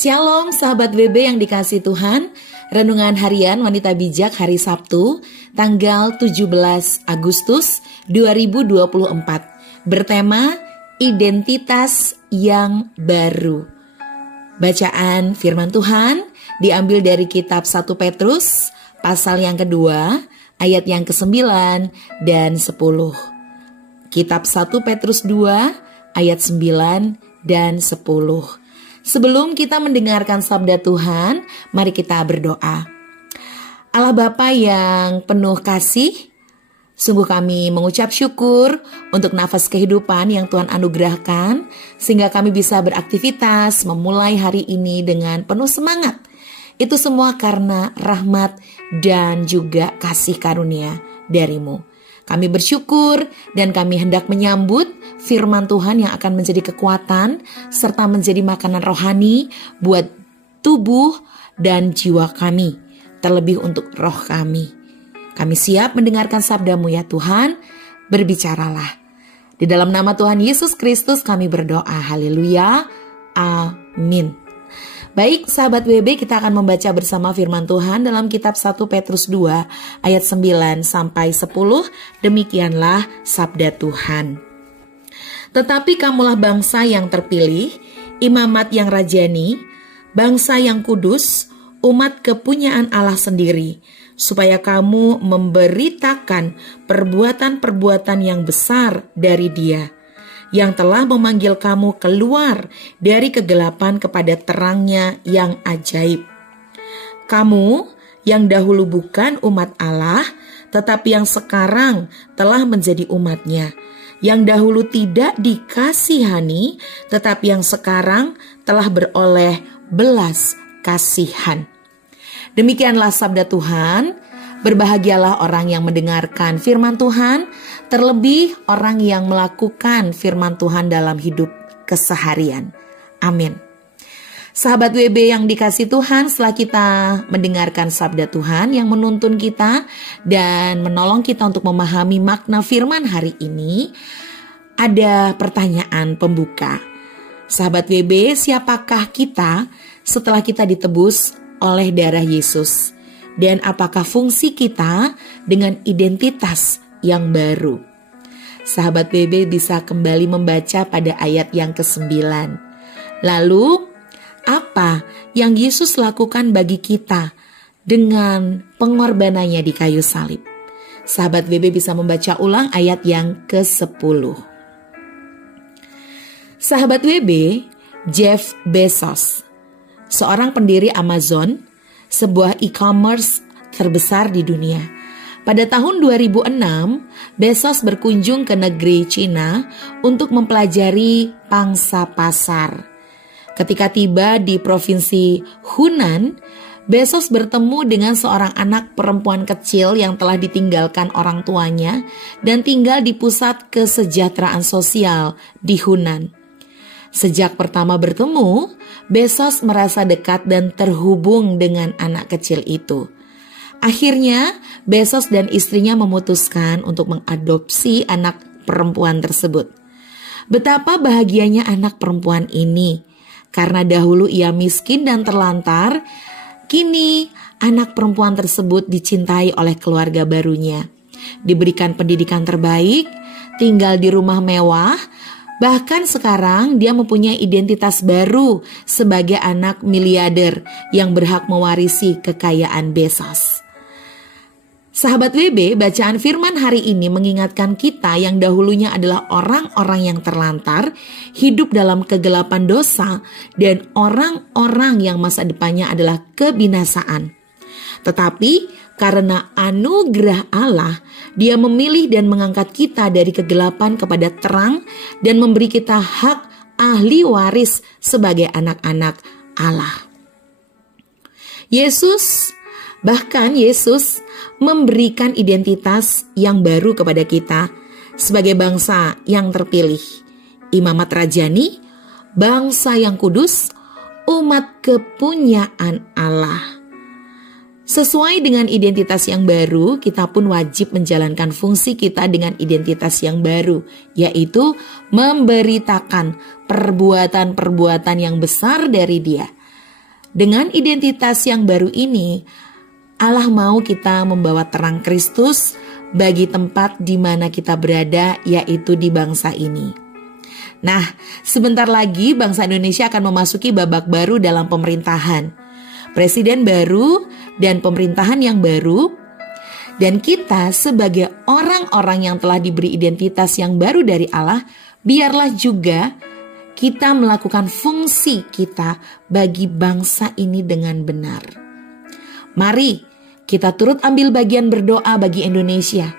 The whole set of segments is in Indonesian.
Shalom sahabat WB yang dikasihi Tuhan. Renungan harian Wanita Bijak hari Sabtu, tanggal 17 Agustus 2024. Bertema Identitas yang Baru. Bacaan firman Tuhan diambil dari kitab 1 Petrus pasal yang kedua, ayat yang ke-9 dan 10. Kitab 1 Petrus 2 ayat 9 dan 10. Sebelum kita mendengarkan sabda Tuhan, mari kita berdoa. Allah Bapa yang penuh kasih, sungguh kami mengucap syukur untuk nafas kehidupan yang Tuhan anugerahkan, sehingga kami bisa beraktivitas memulai hari ini dengan penuh semangat. Itu semua karena rahmat dan juga kasih karunia dari-Mu. Kami bersyukur dan kami hendak menyambut firman Tuhan yang akan menjadi kekuatan serta menjadi makanan rohani buat tubuh dan jiwa kami, terlebih untuk roh kami. Kami siap mendengarkan sabda-Mu ya Tuhan, berbicaralah. Di dalam nama Tuhan Yesus Kristus kami berdoa, haleluya, amin. Baik sahabat WB, kita akan membaca bersama firman Tuhan dalam kitab 1 Petrus 2 ayat 9 sampai 10. Demikianlah sabda Tuhan. Tetapi kamulah bangsa yang terpilih, imamat yang rajani, bangsa yang kudus, umat kepunyaan Allah sendiri, supaya kamu memberitakan perbuatan-perbuatan yang besar dari Dia, yang telah memanggil kamu keluar dari kegelapan kepada terangnya yang ajaib. Kamu yang dahulu bukan umat Allah, tetapi yang sekarang telah menjadi umat-Nya, yang dahulu tidak dikasihani, tetapi yang sekarang telah beroleh belas kasihan. Demikianlah sabda Tuhan. Berbahagialah orang yang mendengarkan firman Tuhan, terlebih orang yang melakukan firman Tuhan dalam hidup keseharian. Amin. Sahabat WB yang dikasihi Tuhan, setelah kita mendengarkan sabda Tuhan yang menuntun kita dan menolong kita untuk memahami makna firman hari ini, ada pertanyaan pembuka. Sahabat WB, siapakah kita setelah kita ditebus oleh darah Yesus? Dan apakah fungsi kita dengan identitas yang baru? Sahabat BB bisa kembali membaca pada ayat yang ke-9. Lalu, apa yang Yesus lakukan bagi kita dengan pengorbanannya di kayu salib? Sahabat BB bisa membaca ulang ayat yang ke-10. Sahabat BB, Jeff Bezos, seorang pendiri Amazon, sebuah e-commerce terbesar di dunia. Pada tahun 2006, Bezos berkunjung ke negeri Cina untuk mempelajari pangsa pasar. Ketika tiba di provinsi Hunan, Bezos bertemu dengan seorang anak perempuan kecil yang telah ditinggalkan orang tuanya dan tinggal di pusat kesejahteraan sosial di Hunan. Sejak pertama bertemu, Bezos merasa dekat dan terhubung dengan anak kecil itu. Akhirnya, Bezos dan istrinya memutuskan untuk mengadopsi anak perempuan tersebut. Betapa bahagianya anak perempuan ini. Karena dahulu ia miskin dan terlantar, kini anak perempuan tersebut dicintai oleh keluarga barunya. Diberikan pendidikan terbaik, tinggal di rumah mewah. Bahkan sekarang dia mempunyai identitas baru sebagai anak miliarder yang berhak mewarisi kekayaan Bezos. Sahabat WB, bacaan firman hari ini mengingatkan kita yang dahulunya adalah orang-orang yang terlantar, hidup dalam kegelapan dosa, dan orang-orang yang masa depannya adalah kebinasaan. Tetapi karena anugerah Allah, Dia memilih dan mengangkat kita dari kegelapan kepada terang dan memberi kita hak ahli waris sebagai anak-anak Allah. Yesus memberikan identitas yang baru kepada kita sebagai bangsa yang terpilih, imamat rajani, bangsa yang kudus, umat kepunyaan Allah. Sesuai dengan identitas yang baru, kita pun wajib menjalankan fungsi kita dengan identitas yang baru, yaitu memberitakan perbuatan-perbuatan yang besar dari Dia. Dengan identitas yang baru ini, Allah mau kita membawa terang Kristus bagi tempat di mana kita berada, yaitu di bangsa ini. Nah, sebentar lagi bangsa Indonesia akan memasuki babak baru dalam pemerintahan. Presiden baru dan pemerintahan yang baru. Dan kita sebagai orang-orang yang telah diberi identitas yang baru dari Allah, biarlah juga kita melakukan fungsi kita bagi bangsa ini dengan benar. Mari kita turut ambil bagian berdoa bagi Indonesia,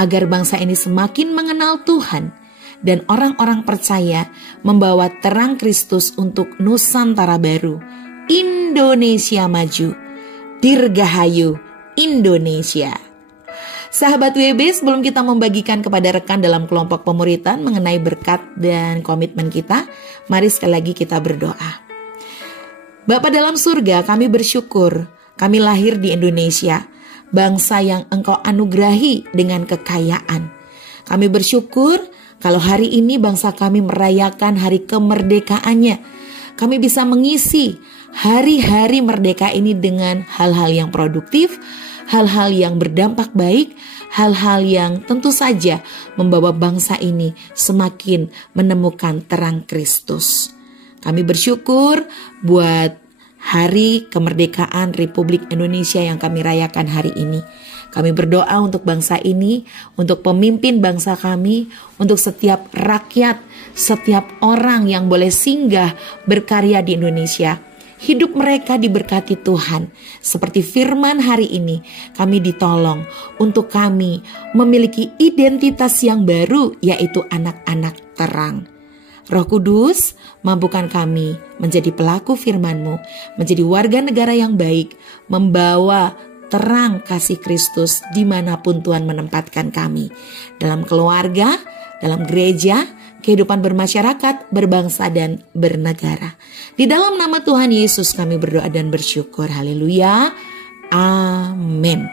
agar bangsa ini semakin mengenal Tuhan dan orang-orang percaya membawa terang Kristus untuk Nusantara baru. Indonesia maju, Dirgahayu Indonesia. Sahabat WB, sebelum kita membagikan kepada rekan dalam kelompok pemuritan mengenai berkat dan komitmen kita, mari sekali lagi kita berdoa. Bapa dalam surga, kami bersyukur kami lahir di Indonesia, bangsa yang Engkau anugerahi dengan kekayaan. Kami bersyukur kalau hari ini bangsa kami merayakan hari kemerdekaannya. Kami bisa mengisi hari-hari merdeka ini dengan hal-hal yang produktif, hal-hal yang berdampak baik, hal-hal yang tentu saja membawa bangsa ini semakin menemukan terang Kristus. Kami bersyukur buat hari kemerdekaan Republik Indonesia yang kami rayakan hari ini. Kami berdoa untuk bangsa ini, untuk pemimpin bangsa kami, untuk setiap rakyat, setiap orang yang boleh singgah berkarya di Indonesia. Hidup mereka diberkati Tuhan. Seperti firman hari ini, kami ditolong untuk kami memiliki identitas yang baru, yaitu anak-anak terang. Roh Kudus, mampukan kami menjadi pelaku firman-Mu, menjadi warga negara yang baik, membawa terang kasih Kristus dimanapun Tuhan menempatkan kami. Dalam keluarga, dalam gereja, kehidupan bermasyarakat, berbangsa, dan bernegara. Di dalam nama Tuhan Yesus kami berdoa dan bersyukur. Haleluya. Amin.